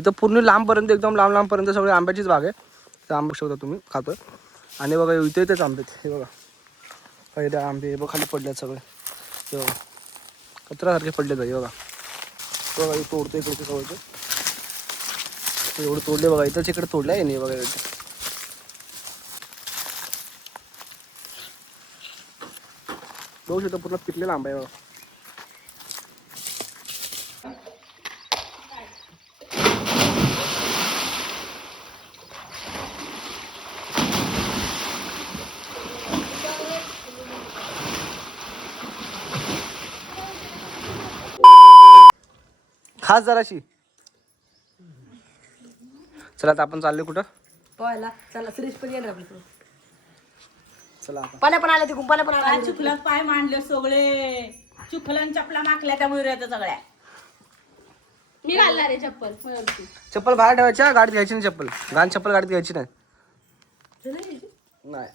इथं पूर्ण लांबपर्यंत एकदम लांबपर्यंत सगळे आंब्याचीच बाग आहे. तर आंबे शकता तुम्ही खातोय. आणि बघा इथेच आंबे हे बघा पहिले आंबे बघ खाली पडलेत सगळे. हे बघा कचऱ्यासारखे पडले जाई बघा. बघा तोडतो इकडे सगळं एवढं तोडले बघा. इथंच इकडे तोडलं आहे नाही बघा. बघू शकतो पूर्ण पिकलेला आंबा आहे बघा. खास जराशी. चला आता आपण चाललो कुठं पोहायला. चला सुरेश पण येणार आपल्यासोबत. चला आता पाण्या पण आले तिकडून पाण्या पण आले. चिखलात पाय मांडले सगळे. चिखलान चपला माखल्या त्या मुऱ्याच्या सगळ्या. मी घालणार आहे चप्पल. चप्पल बाहेर ठेवायच्या. गाडीत घ्यायची नाही चप्पल. घाण चप्पल गाडीत घ्यायची नाही. नाही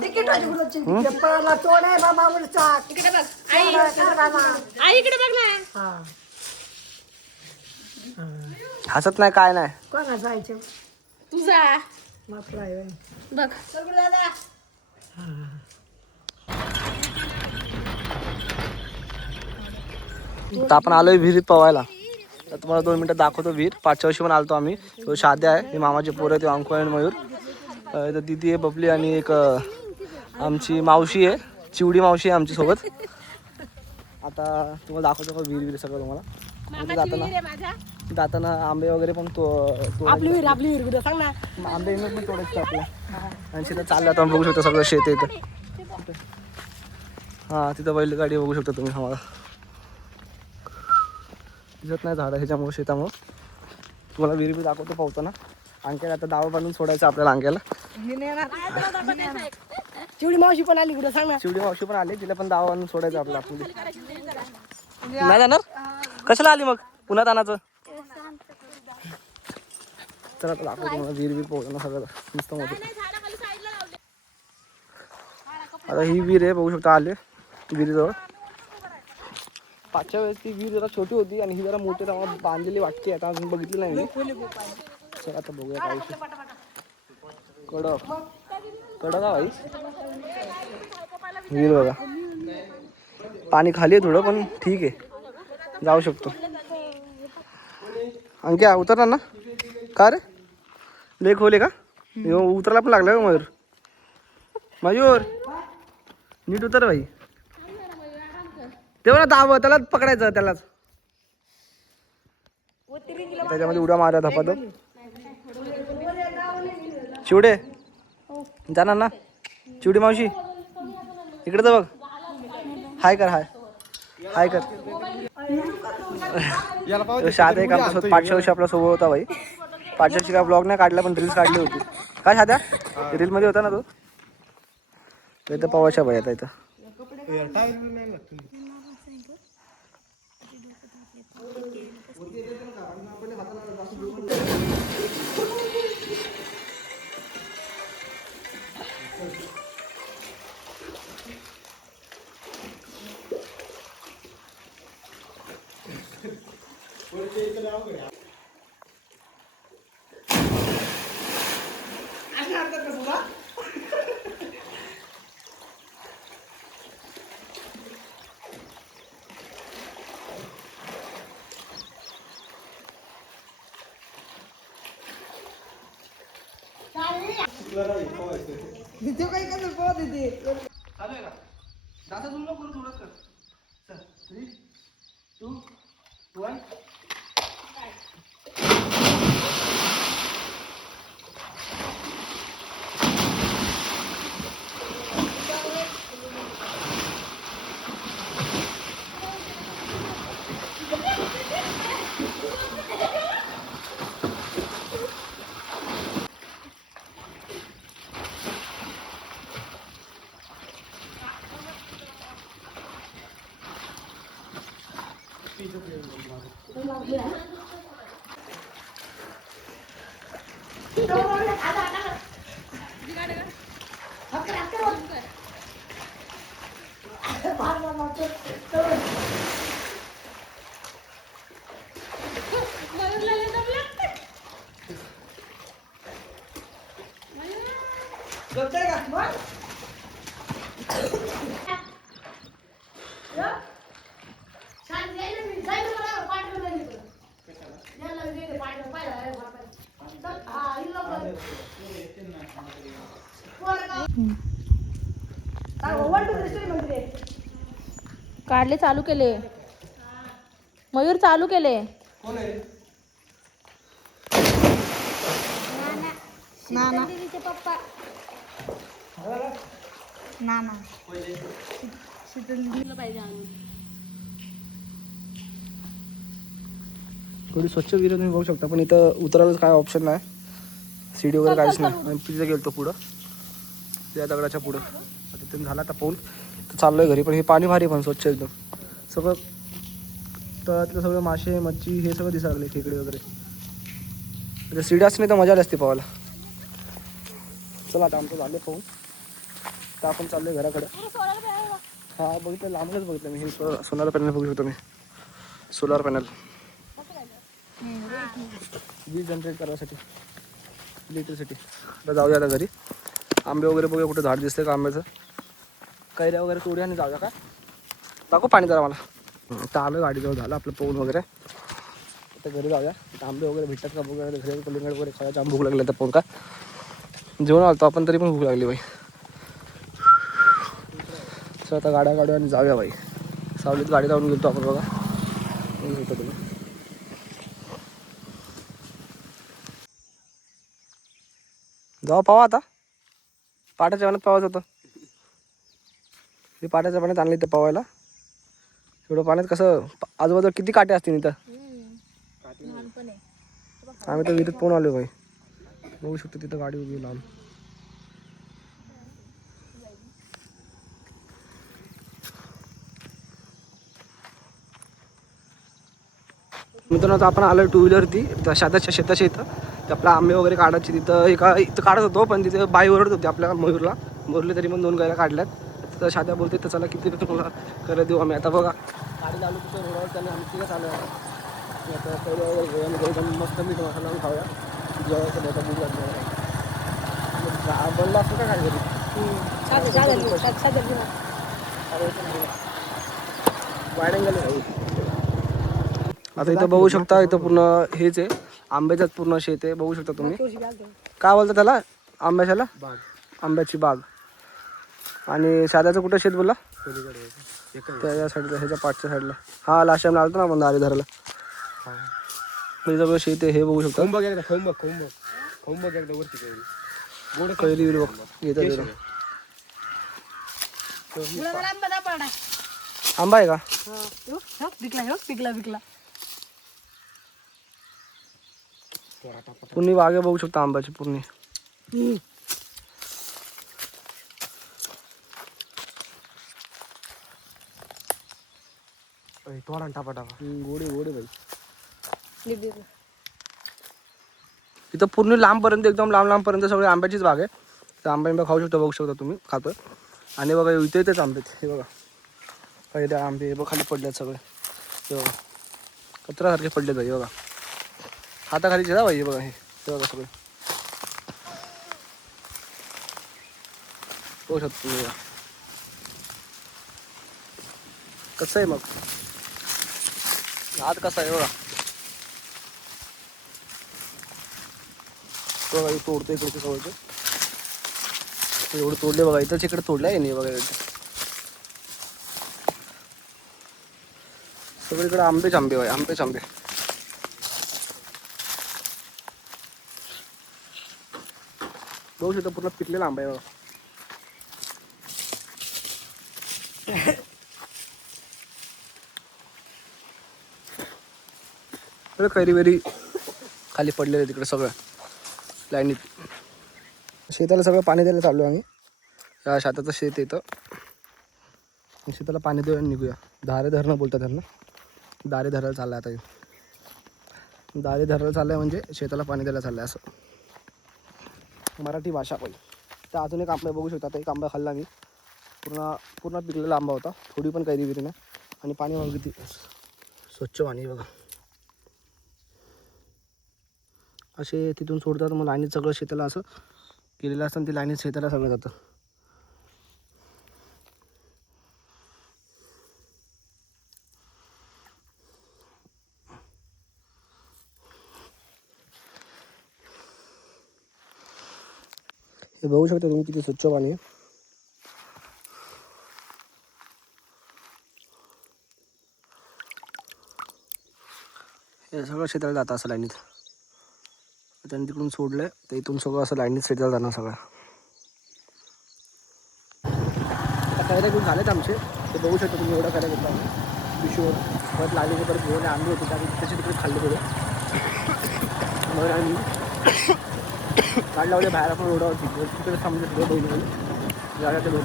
तिकीट चप्पल तोड आहे बाबा. इकडे बघ आई इकडे बघ ना. हसत नाही काय नाही. कोण जायचं तुझा बापरा बघ. तर आपण आलोय विहिरीत पवायला. तर तुम्हाला 2 मिनिटं दाखवतो विहीर. 5च्या वर्षी पण आलतो आम्ही. तो शाद्या आहे. हे मामाचे पोरं आहे. ते अंकु आणि मयूर. तर दिदी आहे बबली आणि एक आमची मावशी आहे. चिवडी मावशी आहे आमची सोबत. आता तुम्हाला दाखवतो का विहीर सगळं तुम्हाला. जाताना आंबे वगैरे पण आपली विहीर कुठे सांग ना. आंबे पण तोडायचे आपल्या. आणि तिथं चाललं आता बघू शकतो सगळं शेत आहे इथं. हां तिथं बैलगाडी बघू शकता तुम्ही. आम्हाला दिसत नाही झाडं ह्याच्यामुळे शेतामुळं. तुम्हाला विहीर बी दाखवतो पावताना. अंक्याला आता दावा बांधून सोडायचं आपल्याला अंक्याला. चिवडी मावशी पण आली कुठे सांग ना. चिवडी मावशी पण आली. तिला पण दावा बांधून सोडायचं आपल्याला. नाही जाणार. कशाला आली मग पुन्हा तानाचं. चला आता दाखवतो तुम्हाला विहीर बी पोहताना सगळं मस्त मोठं. आता ही विहीर आहे बघू शकता. आले विहिरीजवळ. 5च्या वेळेस ती विहीर जरा छोटी होती आणि ही जरा मोठी बांधलेली वाटते. आता अजून बघितली नाही मी. चला आता बघूया काय विषय. कडक कडक हा भाई विहीर बघा. पाणी खाली आहे थोडं पण ठीक आहे जाऊ शकतो. अंक्या उतरणार ना. का रे लेक होले का. उतरायला पण लागला मयूर. मयूर नीट उतर भाई. तेव्हा दाव त्यालाच पकडायचं. त्यालाच त्याच्यामध्ये उड्या मारा धपाधप. चिवडे जाणार ना. चिवडी मावशी इकडे तर बघ. हाय कर. हाय कर. शाद्या एक आमच्या 5च्या वर्षी आपला सोबत होता भाई. 5च्या वर्षी काय ब्लॉग नाही काढला पण रील्स काढली होती. काय शाद्या रील मध्ये होता ना तो. इथं पवायच्या भाई आता इथं. तिथे काही का पोहत तिथे. चालू आहे का. जास्त झूम नको करू. थोडंच कर. चल 3 2 1. काढले, चालू केले. मयूर चालू केले. नाना पप्पा नाना पाहिजे. थोडी स्वच्छ विहीर तुम्ही बघू शकता, पण इथं उतरायला काय ऑप्शन नाही, सीडी वगैरे काहीच नाही. आणि तिथे गेलो पुढं त्या दगडाच्या पुढं, तिथून झाला आता पाऊल तर चाललोय घरी. पण हे पाणी भारी, पण स्वच्छ एकदम सगळं. तर तिथं सगळं मासे मच्छी हे सगळं दिसायला लागले, खेकडे वगैरे. सीडी असते नाही तर मजा आली असते पावायला. चला आता आमचं झालं पाहून, तर आपण चाललोय घराकडे. हा बघितलं, लांबूनच बघितलं मी. हे सोलार पॅनल बघू शकतो मी, सोलार पॅनल वीज जनरेट करण्यासाठी, इलेक्ट्रिसिटी. आता जाऊया आता घरी. आंबे वगैरे बघूया कुठे झाड दिसते का आंब्याचं. कैऱ्या वगैरे तोडूया आणि जाऊया. काय दाखव पाणी जरा मला. आता आलं गाडीजवळ, झालं आपलं पोहून वगैरे. आता घरी जाऊया. आंबे वगैरे भेटतात का बघूया. घरी कलिंगड वगैरे खायचं, भूक लागली तर पोहून का जेवण आलतो आपण, तरी पण भूक लागली बाई. तर आता गाड्या काढूया आणि जाऊया बाई. सावलीत गाडी लावून गेलो आपण बघा. होतं तुम्ही जाऊ पावा आता. पाट्याच्या पाण्यात पावायचं होतं. हे पाट्याच्या पाण्यात आणलं इथं पावायला. एवढं पाण्यात कसं, आजूबाजूला किती काटे असतील इथं. आम्ही तर विहिरीत पोहून आलो बाई. बघू शकतो तिथं गाडी उभी लावून. मित्रांनो आता आपण आलो टू व्हीलरती शाताच्या शेताच्या इथं. ते आपला आंबे वगैरे काढायचे तिथं. इथं काढत होतो, पण तिथे बाई ओरडत होती आपल्या मयूरला तरी पण 2 गायला काढल्यात. तर शाद्या बोलते तर चला किती तुम्हाला करत देऊ आम्ही. आता बघा गाडी लावली तिथं रोडावर, त्याने आम्ही तिथं चालू आहे. आता पहिलं वगैरे एकदम मस्त मीठ मसाला लावून खाऊया. जेवायचं नाही तर भूक लागली बनला असतो का काय घरी. वायडिंग झाली. आता इथं बघू शकता, इथं पूर्ण हेच आहे, आंब्याचाच पूर्ण शेत आहे. बघू शकता तुम्ही. काय बोलता त्याला, आंब्याच्याला बाग, आंब्याची बाग. आणि साध्याचं कुठं शेत बोलला, त्या साईडला, ह्याच्या पाठच्या साईडला. हा लास्ट टाइम आलतो ना आपण दारे धरायला. हे सगळं शेत आहे. हे बघू शकता. कैरी विरी येतात. आंबा आहे का, पिकला पूर्ण बाग आहे. बघू शकता आंब्याची पूर्ण. गोडे बाई. इथं पूर्ण लांबपर्यंत, एकदम लांबपर्यंत सगळे आंब्याचीच बाग आहे. तर आंबा खाऊ शकतो, बघू शकता तुम्ही खातोय. आणि बघा इथेच आंबे, हे बघा पहिले आंबे बघ खाली पडलेत सगळे. हे बघा कचरासारखे पडले जाई बघा, हाताखाली जा बाई. बघा हे बघा सगळे बघू शकतो तुम्ही. कसं आहे मग आत, कसा आहे बघा. बघा तोडतो इकडे सगळं. एवढं तोडले बघा, इथंच इकडे तोडलं आहे नाही बघा. सगळीकडे आंबेच आंबे बाई, आंबेच आंबे. बघू शकतो पूर्ण पिकलेला आंबा आहे बघा. सगळं कैरी वेरी खाली पडलेलं तिकडे सगळं लाईनीत. शेताला सगळं पाणी द्यायला चाललो आम्ही. या शेताचं शेत येतं, शेताला पाणी देऊया निघूया. दारे धरणं बोलतात त्यांना. दारे धरायला चाललं आहे आता. दारे धरायला चाललं आहे म्हणजे शेताला पाणी द्यायला चाललं आहे असं मराठी भाषा पाहिजे. तर अजून एक आंबा बघू शकता. आता एक आंबा खाल्ला मी, पूर्ण पिकलेला आंबा होता. थोडी पण कैरी बिरी नाही. आणि पाणी बघा किती स्वच्छ पाणी बघा. असे तिथून सोडतात, मग लाईनीत सगळं शेताला असं केलेलं असतं ती लाईनीत शेताला सगळं जातं. हे बघू शकता तुम्ही किती स्वच्छ पाणी आहे. हे सगळं शेताला जातं असं लाईनीत. त्यांनी तिकडून सोडलंय तर इथून सगळं असं लाईनीत शेताला जाणार सगळं. आता कैऱ्या घेऊन झालेत आमचे. ते बघू शकता तुम्ही एवढा कैऱ्या घेतला आम्ही पिशवीवर. परत लागले परत घेऊन आणले होते त्यावेळी त्याचे तिकडे खाल्ले थोडे. मग आम्ही काढला होते बाहेर आपण रोडावरती तिकडे थांबले थोडं बहिणी गाड्याच्या रोड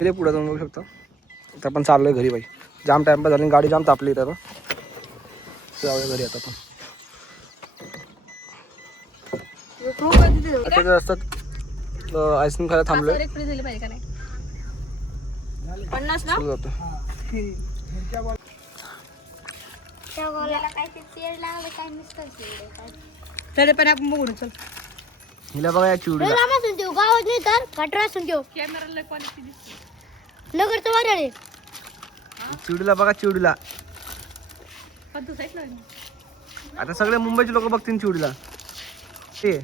काय पुढे जाऊन बघू शकता. आता आपण चाललोय घरी बाई. जाम टाइमपास झाली गाडी जाम तापली इथं. जाऊया घरी आता आपण. आता असतात आईस्क्रीम खायला थांबलोय. 50 ना जातो. तरी पण आपण बघू चल. हिला बघा या चिवडीला. गावात नाही तर कटरा सुनतो कॅमेराला क्वालिटी दिसते. नगरचं वाटाणे चिवडीला बघा चिवडीला. पण तू साईडला आता सगळे मुंबईचे लोक बघतील चिवडीला. ते